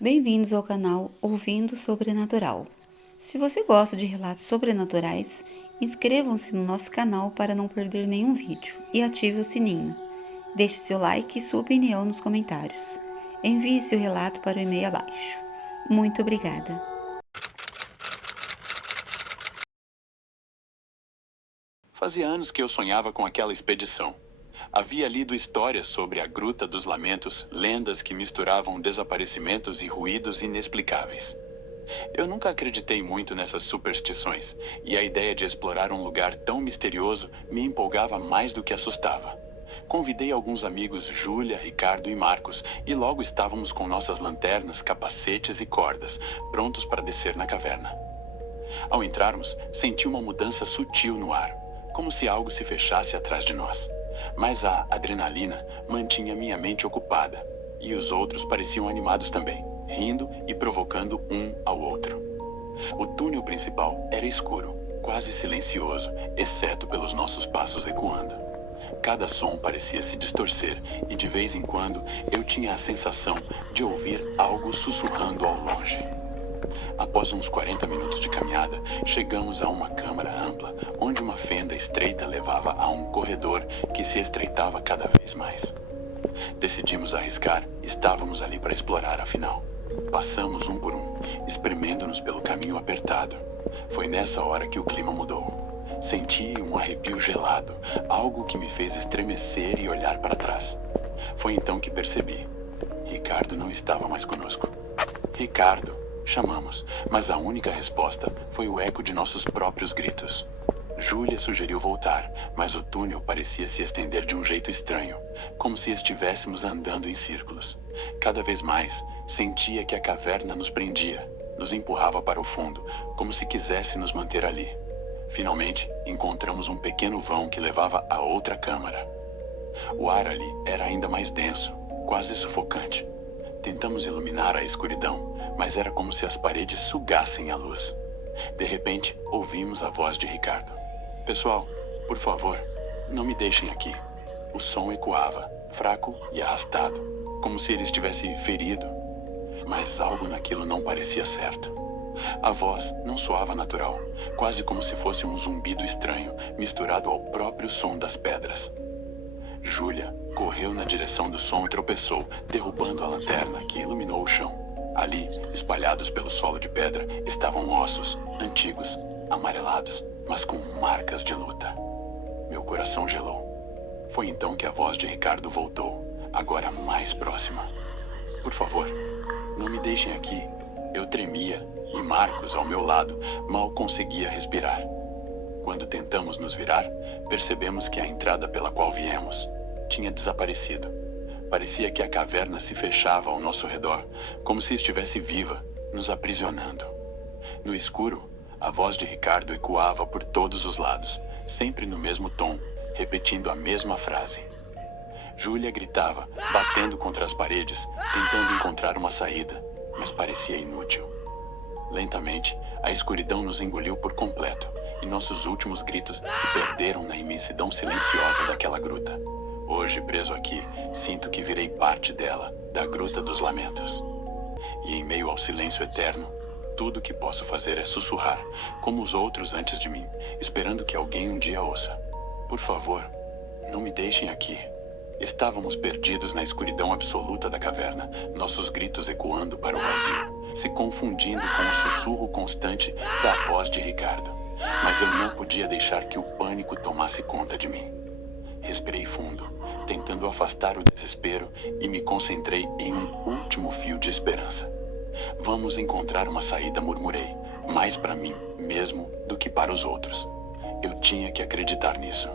Bem-vindos ao canal Ouvindo Sobrenatural. Se você gosta de relatos sobrenaturais, inscrevam-se no nosso canal para não perder nenhum vídeo e ative o sininho. Deixe seu like e sua opinião nos comentários. Envie seu relato para o e-mail abaixo. Muito obrigada! Fazia anos que eu sonhava com aquela expedição. Havia lido histórias sobre a Gruta dos Lamentos, lendas que misturavam desaparecimentos e ruídos inexplicáveis. Eu nunca acreditei muito nessas superstições, e a ideia de explorar um lugar tão misterioso me empolgava mais do que assustava. Convidei alguns amigos, Júlia, Ricardo e Marcos, e logo estávamos com nossas lanternas, capacetes e cordas, prontos para descer na caverna. Ao entrarmos, senti uma mudança sutil no ar, como se algo se fechasse atrás de nós. Mas a adrenalina mantinha minha mente ocupada, e os outros pareciam animados também, rindo e provocando um ao outro. O túnel principal era escuro, quase silencioso, exceto pelos nossos passos ecoando. Cada som parecia se distorcer, e de vez em quando eu tinha a sensação de ouvir algo sussurrando ao longe. Após uns 40 minutos de caminhada, chegamos a uma câmara ampla, onde uma fenda estreita levava a um corredor que se estreitava cada vez mais. Decidimos arriscar, estávamos ali para explorar afinal. Passamos um por um, espremendo-nos pelo caminho apertado. Foi nessa hora que o clima mudou. Senti um arrepio gelado, algo que me fez estremecer e olhar para trás. Foi então que percebi. Ricardo não estava mais conosco. Ricardo! Chamamos, mas a única resposta foi o eco de nossos próprios gritos. Júlia sugeriu voltar, mas o túnel parecia se estender de um jeito estranho, como se estivéssemos andando em círculos. Cada vez mais, sentia que a caverna nos prendia, nos empurrava para o fundo, como se quisesse nos manter ali. Finalmente, encontramos um pequeno vão que levava a outra câmara. O ar ali era ainda mais denso, quase sufocante. Tentamos iluminar a escuridão, mas era como se as paredes sugassem a luz. De repente, ouvimos a voz de Ricardo. Pessoal, por favor, não me deixem aqui. O som ecoava, fraco e arrastado, como se ele estivesse ferido. Mas algo naquilo não parecia certo. A voz não soava natural, quase como se fosse um zumbido estranho, misturado ao próprio som das pedras. Júlia correu na direção do som e tropeçou, derrubando a lanterna que iluminou o chão. Ali, espalhados pelo solo de pedra, estavam ossos, antigos, amarelados, mas com marcas de luta. Meu coração gelou. Foi então que a voz de Ricardo voltou, agora mais próxima. Por favor, não me deixem aqui. Eu tremia, e Marcos, ao meu lado, mal conseguia respirar. Quando tentamos nos virar, percebemos que a entrada pela qual viemos tinha desaparecido. Parecia que a caverna se fechava ao nosso redor, como se estivesse viva, nos aprisionando. No escuro, a voz de Ricardo ecoava por todos os lados, sempre no mesmo tom, repetindo a mesma frase. Júlia gritava, batendo contra as paredes, tentando encontrar uma saída, mas parecia inútil. Lentamente, a escuridão nos engoliu por completo, e nossos últimos gritos se perderam na imensidão silenciosa daquela gruta. Hoje, preso aqui, sinto que virei parte dela, da Gruta dos Lamentos. E em meio ao silêncio eterno, tudo que posso fazer é sussurrar, como os outros antes de mim, esperando que alguém um dia ouça. Por favor, não me deixem aqui. Estávamos perdidos na escuridão absoluta da caverna, nossos gritos ecoando para o vazio, se confundindo com o sussurro constante da voz de Ricardo. Mas eu não podia deixar que o pânico tomasse conta de mim. Respirei fundo, tentando afastar o desespero, e me concentrei em um último fio de esperança. Vamos encontrar uma saída, murmurei, mais para mim mesmo do que para os outros. Eu tinha que acreditar nisso.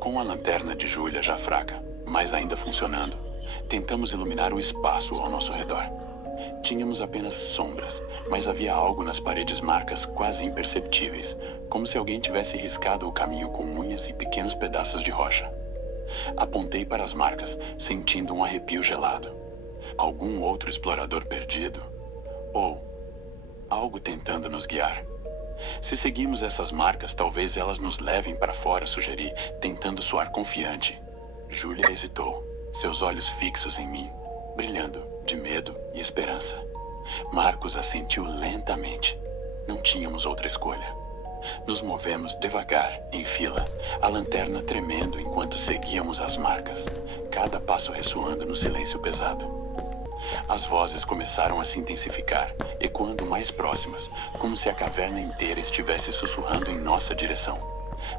Com a lanterna de Júlia já fraca, mas ainda funcionando, tentamos iluminar o espaço ao nosso redor. Tínhamos apenas sombras, mas havia algo nas paredes, marcas quase imperceptíveis, como se alguém tivesse riscado o caminho com unhas e pequenos pedaços de rocha. Apontei para as marcas, sentindo um arrepio gelado. Algum outro explorador perdido? Ou algo tentando nos guiar? Se seguimos essas marcas, talvez elas nos levem para fora, sugeri, tentando soar confiante. Júlia hesitou, seus olhos fixos em mim, brilhando de medo e esperança. Marcos assentiu lentamente. Não tínhamos outra escolha. Nos movemos devagar, em fila, a lanterna tremendo enquanto seguíamos as marcas, cada passo ressoando no silêncio pesado. As vozes começaram a se intensificar, ecoando mais próximas, como se a caverna inteira estivesse sussurrando em nossa direção.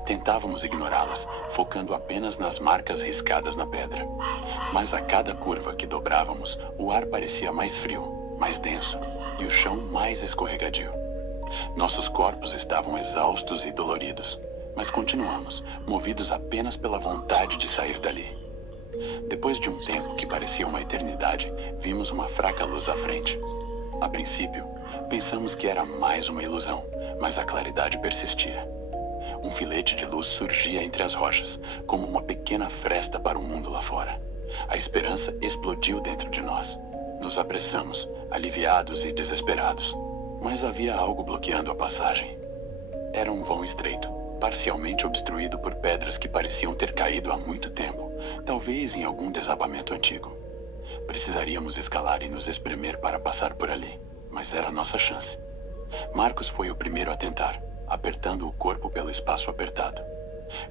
Tentávamos ignorá-las, focando apenas nas marcas riscadas na pedra. Mas a cada curva que dobrávamos, o ar parecia mais frio, mais denso, e o chão mais escorregadio. Nossos corpos estavam exaustos e doloridos, mas continuamos, movidos apenas pela vontade de sair dali. Depois de um tempo que parecia uma eternidade, vimos uma fraca luz à frente. A princípio, pensamos que era mais uma ilusão, mas a claridade persistia. Um filete de luz surgia entre as rochas, como uma pequena fresta para o mundo lá fora. A esperança explodiu dentro de nós. Nos apressamos, aliviados e desesperados. Mas havia algo bloqueando a passagem. Era um vão estreito, parcialmente obstruído por pedras que pareciam ter caído há muito tempo, talvez em algum desabamento antigo. Precisaríamos escalar e nos espremer para passar por ali, mas era a nossa chance. Marcos foi o primeiro a tentar, apertando o corpo pelo espaço apertado.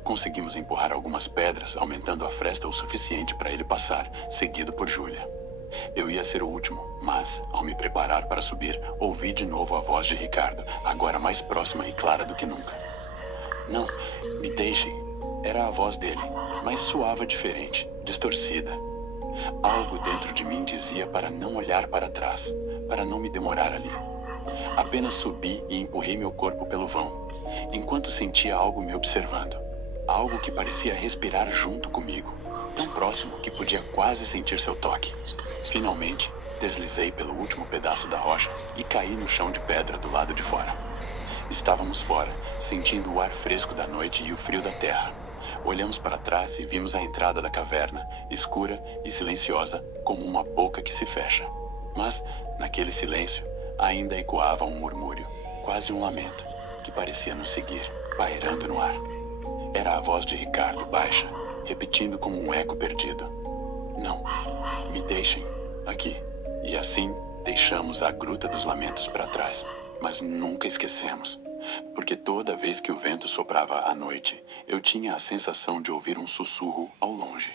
Conseguimos empurrar algumas pedras, aumentando a fresta o suficiente para ele passar, seguido por Júlia. Eu ia ser o último, mas, ao me preparar para subir, ouvi de novo a voz de Ricardo, agora mais próxima e clara do que nunca. Não, me deixem. Era a voz dele, mas soava diferente, distorcida. Algo dentro de mim dizia para não olhar para trás, para não me demorar ali. Apenas subi e empurrei meu corpo pelo vão, enquanto sentia algo me observando. Algo que parecia respirar junto comigo, tão próximo que podia quase sentir seu toque. Finalmente, deslizei pelo último pedaço da rocha e caí no chão de pedra do lado de fora. Estávamos fora, sentindo o ar fresco da noite e o frio da terra. Olhamos para trás e vimos a entrada da caverna, escura e silenciosa, como uma boca que se fecha. Mas, naquele silêncio, ainda ecoava um murmúrio, quase um lamento, que parecia nos seguir, pairando no ar. Era a voz de Ricardo, baixa, repetindo como um eco perdido. Não, me deixem, aqui. E assim, deixamos a Gruta dos Lamentos para trás, mas nunca esquecemos. Porque toda vez que o vento soprava à noite, eu tinha a sensação de ouvir um sussurro ao longe.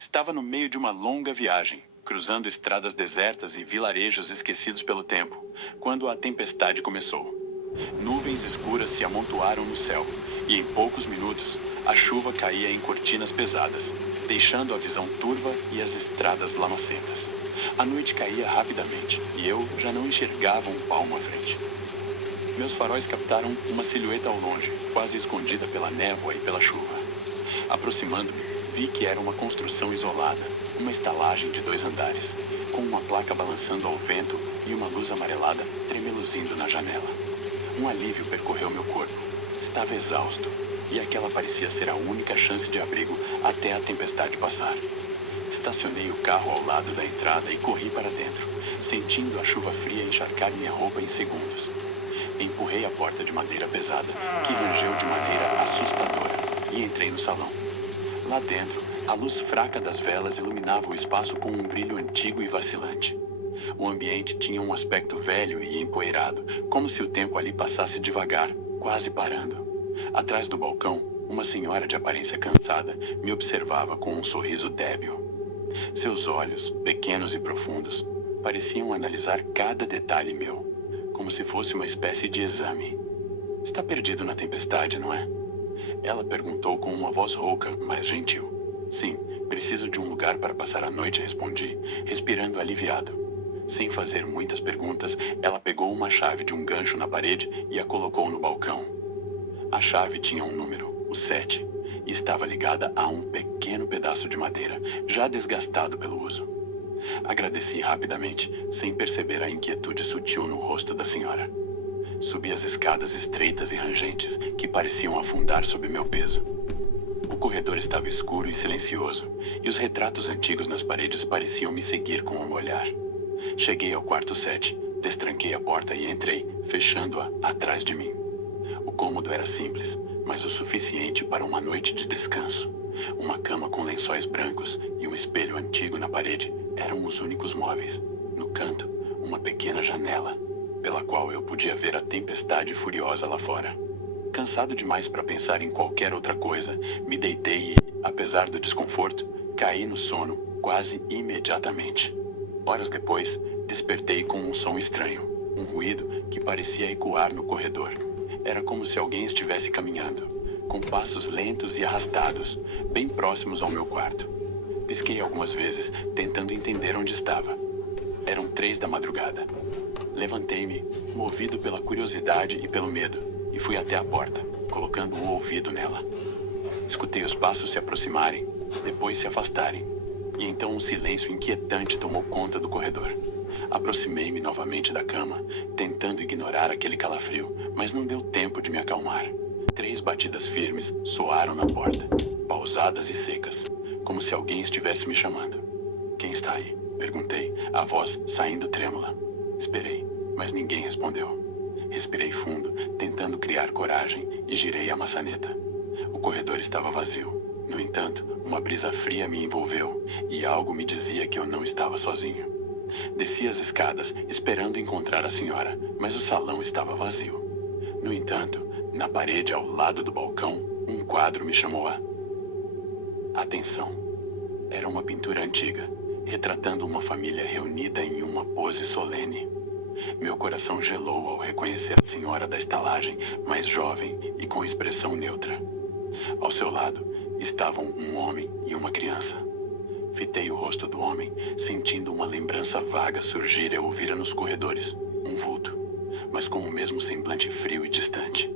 Estava no meio de uma longa viagem, cruzando estradas desertas e vilarejos esquecidos pelo tempo, quando a tempestade começou. Nuvens escuras se amontoaram no céu, e em poucos minutos, a chuva caía em cortinas pesadas, deixando a visão turva e as estradas lamacentas. A noite caía rapidamente, e eu já não enxergava um palmo à frente. Meus faróis captaram uma silhueta ao longe, quase escondida pela névoa e pela chuva. Aproximando-me, vi que era uma construção isolada, uma estalagem de 2 andares, com uma placa balançando ao vento e uma luz amarelada tremeluzindo na janela. Um alívio percorreu meu corpo. Estava exausto, e aquela parecia ser a única chance de abrigo até a tempestade passar. Estacionei o carro ao lado da entrada e corri para dentro, sentindo a chuva fria encharcar minha roupa em segundos. Empurrei a porta de madeira pesada, que rangeu de maneira assustadora, e entrei no salão. Lá dentro, a luz fraca das velas iluminava o espaço com um brilho antigo e vacilante. O ambiente tinha um aspecto velho e empoeirado, como se o tempo ali passasse devagar, quase parando. Atrás do balcão, uma senhora de aparência cansada me observava com um sorriso débil. Seus olhos, pequenos e profundos, pareciam analisar cada detalhe meu, como se fosse uma espécie de exame. Está perdido na tempestade, não é? Ela perguntou com uma voz rouca, mas gentil. Sim, preciso de um lugar para passar a noite, respondi, respirando aliviado. Sem fazer muitas perguntas, ela pegou uma chave de um gancho na parede e a colocou no balcão. A chave tinha um número, o 7, e estava ligada a um pequeno pedaço de madeira, já desgastado pelo uso. Agradeci rapidamente, sem perceber a inquietude sutil no rosto da senhora. Subi as escadas estreitas e rangentes, que pareciam afundar sob meu peso. O corredor estava escuro e silencioso, e os retratos antigos nas paredes pareciam me seguir com um olhar. Cheguei ao quarto 7, destranquei a porta e entrei, fechando-a atrás de mim. O cômodo era simples, mas o suficiente para uma noite de descanso. Uma cama com lençóis brancos e um espelho antigo na parede eram os únicos móveis. No canto, uma pequena janela, pela qual eu podia ver a tempestade furiosa lá fora. Cansado demais para pensar em qualquer outra coisa, me deitei e, apesar do desconforto, caí no sono quase imediatamente. Horas depois, despertei com um som estranho, um ruído que parecia ecoar no corredor. Era como se alguém estivesse caminhando, com passos lentos e arrastados, bem próximos ao meu quarto. Pisquei algumas vezes, tentando entender onde estava. Eram 3 da madrugada. Levantei-me, movido pela curiosidade e pelo medo, e fui até a porta, colocando o ouvido nela. Escutei os passos se aproximarem, depois se afastarem, e então um silêncio inquietante tomou conta do corredor. Aproximei-me novamente da cama, tentando ignorar aquele calafrio, mas não deu tempo de me acalmar. 3 batidas firmes soaram na porta, pausadas e secas, como se alguém estivesse me chamando. "Quem está aí?" perguntei, a voz saindo trêmula. Esperei, mas ninguém respondeu. Respirei fundo, tentando criar coragem, e girei a maçaneta. O corredor estava vazio. No entanto, uma brisa fria me envolveu, e algo me dizia que eu não estava sozinho. Desci as escadas, esperando encontrar a senhora, mas o salão estava vazio. No entanto, na parede ao lado do balcão, um quadro me chamou a atenção. Era uma pintura antiga, retratando uma família reunida em uma pose solene. Meu coração gelou ao reconhecer a senhora da estalagem, mais jovem e com expressão neutra. Ao seu lado estavam um homem e uma criança. Fitei o rosto do homem, sentindo uma lembrança vaga surgir ao ouvira nos corredores, um vulto, mas com o mesmo semblante frio e distante.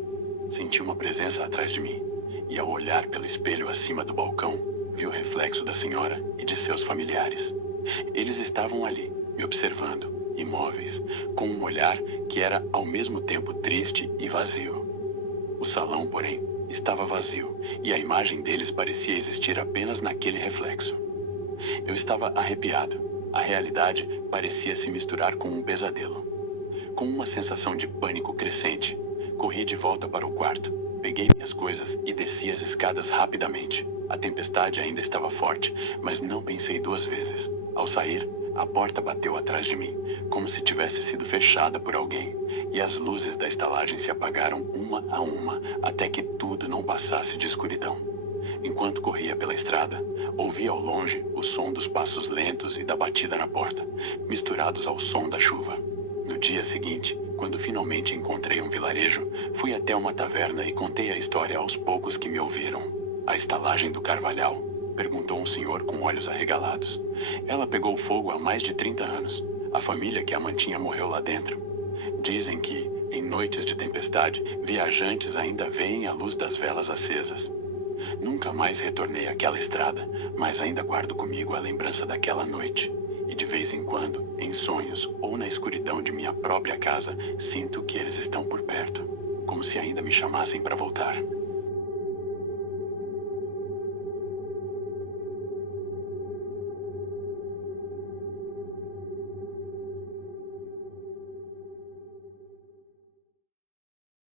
Senti uma presença atrás de mim, e ao olhar pelo espelho acima do balcão, vi o reflexo da senhora e de seus familiares. Eles estavam ali, me observando, imóveis, com um olhar que era ao mesmo tempo triste e vazio. O salão, porém, estava vazio, e a imagem deles parecia existir apenas naquele reflexo. Eu estava arrepiado. A realidade parecia se misturar com um pesadelo. Com uma sensação de pânico crescente, corri de volta para o quarto, peguei minhas coisas e desci as escadas rapidamente. A tempestade ainda estava forte, mas não pensei 2 vezes. Ao sair, a porta bateu atrás de mim, como se tivesse sido fechada por alguém, e as luzes da estalagem se apagaram uma a uma, até que tudo não passasse de escuridão. Enquanto corria pela estrada, ouvi ao longe o som dos passos lentos e da batida na porta, misturados ao som da chuva. No dia seguinte, quando finalmente encontrei um vilarejo, fui até uma taverna e contei a história aos poucos que me ouviram. "A estalagem do Carvalhal?" perguntou um senhor com olhos arregalados. "Ela pegou fogo há mais de 30 anos. A família que a mantinha morreu lá dentro. Dizem que, em noites de tempestade, viajantes ainda veem a luz das velas acesas. Nunca mais retornei àquela estrada, mas ainda guardo comigo a lembrança daquela noite. E de vez em quando, em sonhos ou na escuridão de minha própria casa, sinto que eles estão por perto, como se ainda me chamassem para voltar."